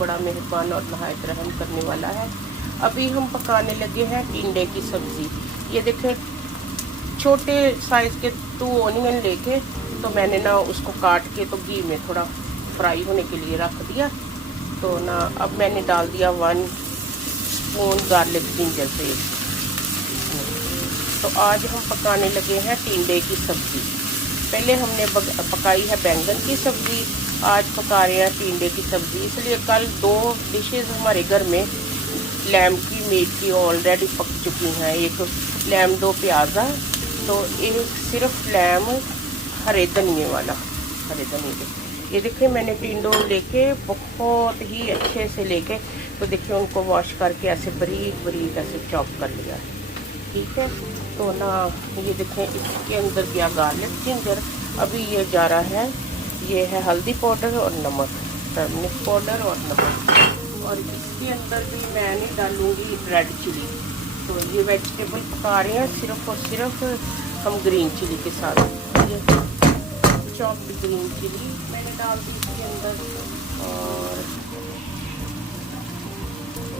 बड़ा मेहरबान और नहायत रहम करने वाला है। अभी हम पकाने लगे हैं टिंडे की सब्ज़ी। ये देखें, छोटे साइज़ के 2 ऑनियन लेके तो मैंने ना उसको काट के तो घी में थोड़ा फ्राई होने के लिए रख दिया। तो ना अब मैंने डाल दिया 1 स्पून गार्लिक जिंजर पेस्ट। तो आज हम पकाने लगे हैं टिंडे की सब्ज़ी। पहले हमने पकाई है बैंगन की सब्ज़ी, आज पका रहे हैं टिंडे की सब्ज़ी। इसलिए कल 2 डिशेज़ हमारे घर में लैम की मीट की ऑलरेडी पक चुकी हैं। एक लैम 2 प्याज़ा, तो एक सिर्फ लैम हरे धनिए वाला, हरे धनिए के। ये देखिए मैंने टिंडो लेके बहुत ही अच्छे से लेके, तो देखिए उनको वॉश करके ऐसे बारीक बारीक ऐसे चॉप कर लिया है। ठीक है, तो ना ये देखें इसके अंदर गया गार्लिक जिंजर। अभी ये जा रहा है, ये है हल्दी पाउडर और नमक, टर्मरिक पाउडर और नमक। और इसके अंदर भी मैंने डालूँगी रेड चिली। तो ये वेजिटेबल पका रहे हैं सिर्फ और सिर्फ हम ग्रीन चिली के साथ। ये चॉप्ड ग्रीन चिली मैंने डाल दी इसके अंदर, और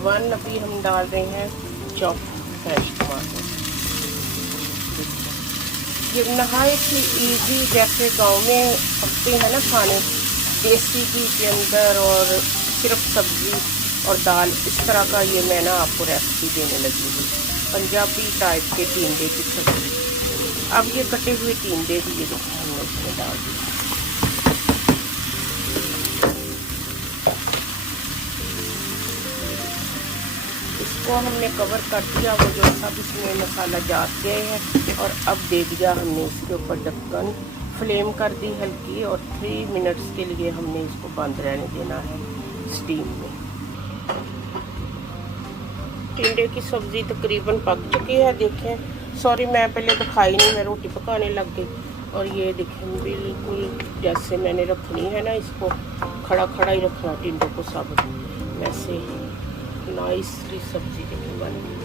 1 अभी हम डाल रहे हैं चॉप्ड फ्रेश टमाटर। ये नहायत ही ईजी, जैसे गांव में पकते हैं ना खाने, देसी घी के अंदर और सिर्फ सब्ज़ी और दाल, इस तरह का ये मैं ना आपको रेसिपी देने लगी हूँ, पंजाबी टाइप के टिंडे की सब्ज़ी। अब ये कटे हुए टिंडे भी ये देखिए हमने इसमें डाल दिए। इसको हमने कवर कर दिया, वो जो सब इसमें मसाला जात गए हैं। और अब दे दिया हमने इसके ऊपर ढक्कन, फ्लेम कर दी हल्की, और 3 मिनट्स के लिए हमने इसको बंद रहने देना है स्टीम में। टिंडे की सब्ज़ी तकरीबन पक चुकी है। देखें, सॉरी मैं पहले दिखाई नहीं, मैं रोटी पकाने लग गई। और ये देखें बिल्कुल जैसे मैंने रखनी है ना, इसको खड़ा खड़ा ही रखना टिंडों को सब, वैसे नाइसली सब्ज़ी देखें बन गई।